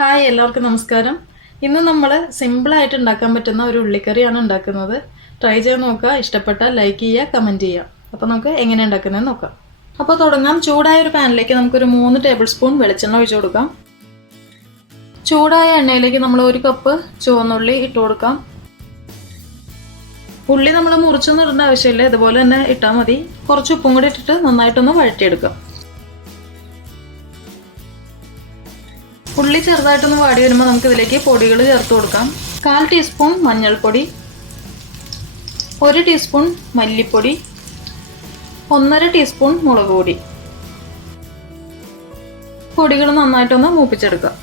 Hi എല്ലാവർക്കും നമസ്കാരം. ഇന്ന് നമ്മൾ സിമ്പിളായിട്ട് ഉണ്ടാക്കാൻ പറ്റുന്ന ഒരു ഉള്ളിക്കറിയാണ് ഉണ്ടാക്കുന്നത്. ട്രൈ ചെയ്ത് നോക്കുക. ഇഷ്ടപ്പെട്ടാൽ ലൈക്ക് ചെയ്യുക, കമൻറ്റ് ചെയ്യുക. അപ്പോൾ നമുക്ക് എങ്ങനെ ഉണ്ടാക്കുന്നതെന്ന് നോക്കാം. അപ്പോൾ തുടങ്ങാം. ചൂടായ ഒരു പാനിലേക്ക് നമുക്കൊരു 3 ടേബിൾ സ്പൂൺ വെളിച്ചെണ്ണ ഒഴിച്ചു കൊടുക്കാം. ചൂടായ എണ്ണയിലേക്ക് നമ്മൾ 1 കപ്പ് ചുവന്നുള്ളി ഇട്ട് കൊടുക്കാം. ഉള്ളി നമ്മൾ മുറിച്ചൊന്നും ഇടേണ്ട ആവശ്യമില്ല, ഇതുപോലെ തന്നെ ഇട്ടാൽ മതി. കുറച്ച് ഉപ്പും കൂടി ഇട്ടിട്ട് നന്നായിട്ടൊന്ന് വഴറ്റിയെടുക്കാം. ഉള്ളി ചെറുതായിട്ടൊന്ന് വാടി വരുമ്പോൾ നമുക്ക് ഇതിലേക്ക് പൊടികൾ ചേർത്ത് കൊടുക്കാം. 1/4 ടീസ്പൂൺ മഞ്ഞൾപ്പൊടി, 1 ടീസ്പൂൺ മല്ലിപ്പൊടി, 1/2 ടീസ്പൂൺ മുളക് പൊടി. പൊടികൾ നന്നായിട്ടൊന്ന് മൂപ്പിച്ചെടുക്കാം.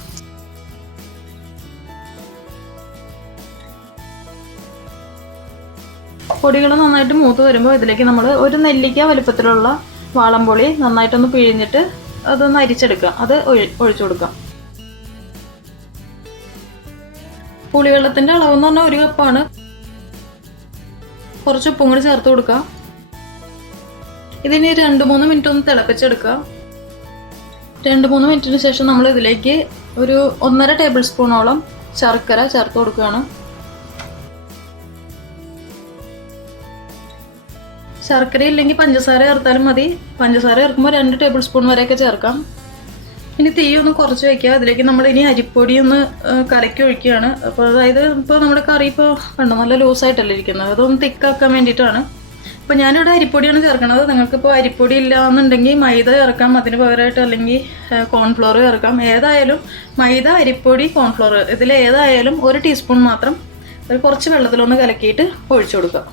പൊടികൾ നന്നായിട്ട് മൂത്ത് വരുമ്പോൾ ഇതിലേക്ക് നമ്മൾ ഒരു നെല്ലിക്ക വലുപ്പത്തിലുള്ള വാളംപുളി നന്നായിട്ടൊന്ന് പിഴിഞ്ഞിട്ട് അതൊന്ന് അരിച്ചെടുക്കാം. അത് ഒഴിച്ചു കൊടുക്കാം. പുളിവെള്ളത്തിൻ്റെ അളവെന്ന് പറഞ്ഞാൽ 1 കപ്പാണ്. കുറച്ച് ഉപ്പും കൂടി ചേർത്ത് കൊടുക്കാം. ഇതിന് 2-3 മിനിറ്റ് ഒന്ന് തിളപ്പിച്ചെടുക്കാം. 2-3 മിനിറ്റിന് ശേഷം നമ്മൾ ഇതിലേക്ക് ഒരു 1.5 ടേബിൾ സ്പൂണോളം ശർക്കര ചേർത്ത് കൊടുക്കുകയാണ്. ശർക്കര ഇല്ലെങ്കിൽ പഞ്ചസാര ചേർത്താലും മതി. പഞ്ചസാര ചേർക്കുമ്പോൾ 2 ടേബിൾ സ്പൂൺ വരെയൊക്കെ ചേർക്കാം. ഇനി തീ ഒന്ന് കുറച്ച് വയ്ക്കുക. അതിലേക്ക് നമ്മൾ ഇനി അരിപ്പൊടി ഒന്ന് കലക്കി ഒഴിക്കുകയാണ്. അപ്പോൾ അതായത് ഇപ്പോൾ നമ്മുടെ കറി ഇപ്പോൾ കണ്ടോ നല്ല ലൂസായിട്ടല്ല ഇരിക്കുന്നത്, അതൊന്ന് തിക്കാക്കാൻ വേണ്ടിയിട്ടാണ്. അപ്പോൾ ഞാനിവിടെ അരിപ്പൊടിയാണ് ചേർക്കുന്നത്. നിങ്ങൾക്കിപ്പോൾ അരിപ്പൊടി ഇല്ല എന്നുണ്ടെങ്കിൽ മൈദ ചേർക്കാം അതിന് പകരമായിട്ട്, അല്ലെങ്കിൽ കോൺഫ്ലോർ ചേർക്കാം. ഏതായാലും മൈദ, അരിപ്പൊടി, കോൺഫ്ലോർ ഇതിലേതായാലും 1 ടീസ്പൂൺ മാത്രം കുറച്ച് വെള്ളത്തിലൊന്ന് കലക്കിയിട്ട് ഒഴിച്ചു കൊടുക്കുക.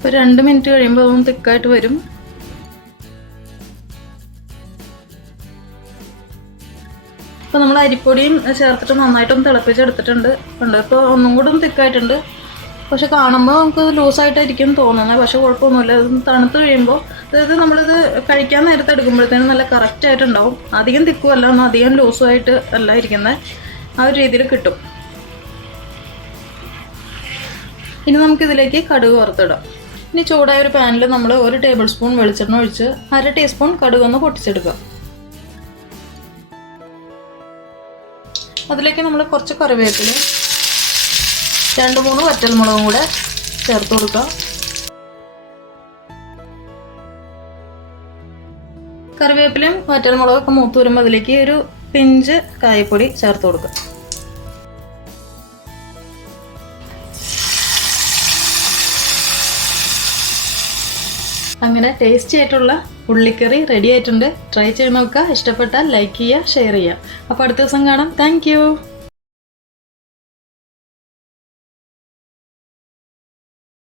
ഇപ്പോൾ 2 മിനിറ്റ് കഴിയുമ്പോൾ അതൊന്ന് തിക്കായിട്ട് വരും. ഇപ്പോൾ നമ്മൾ അരിപ്പൊടിയും ചേർത്തിട്ട് നന്നായിട്ടൊന്ന് തിളപ്പിച്ചെടുത്തിട്ടുണ്ട്. ഇപ്പോൾ ഒന്നും കൂടെ ഒന്ന് തിക്കായിട്ടുണ്ട്. പക്ഷെ കാണുമ്പോൾ നമുക്ക് ലൂസായിട്ടായിരിക്കും തോന്നുന്നത്, പക്ഷെ കുഴപ്പമൊന്നുമില്ല. അത് തണുത്ത് കഴിയുമ്പോൾ, അതായത് നമ്മളിത് കഴിക്കാൻ നേരത്തെ എടുക്കുമ്പോഴത്തേനും നല്ല കറക്റ്റായിട്ടുണ്ടാവും. അധികം തിക്കുമല്ല, ഒന്നും അധികം ലൂസുമായിട്ട് അല്ല ഇരിക്കുന്നത്. ആ ഒരു രീതിയിൽ കിട്ടും. ഇനി നമുക്കിതിലേക്ക് കടുക് വറുത്തിടാം. ഇനി ചൂടായ ഒരു പാനിൽ നമ്മൾ 1 ടേബിൾ സ്പൂൺ വെളിച്ചെണ്ണ ഒഴിച്ച് 1/2 ടീസ്പൂൺ കടുകൊന്ന് പൊട്ടിച്ചെടുക്കുക. അതിലേക്ക് നമ്മൾ കുറച്ച് കറിവേപ്പില, 2-3 വറ്റൽമുളകും കൂടെ ചേർത്ത് കൊടുക്കുക. കറിവേപ്പിലയും വറ്റൽമുളകൊക്കെ മൂത്ത് വരുമ്പോൾ അതിലേക്ക് ഒരു പിഞ്ച് കായപ്പൊടി ചേർത്ത് കൊടുക്കുക. അങ്ങനെ ടേസ്റ്റി ആയിട്ടുള്ള ഉള്ളിക്കറി റെഡി ആയിട്ടുണ്ട്. ട്രൈ ചെയ്ത് നോക്കുക. ഇഷ്ടപ്പെട്ടാൽ ലൈക്ക് ചെയ്യുക, ഷെയർ ചെയ്യുക. അപ്പോൾ അടുത്ത ദിവസം കാണാം. താങ്ക്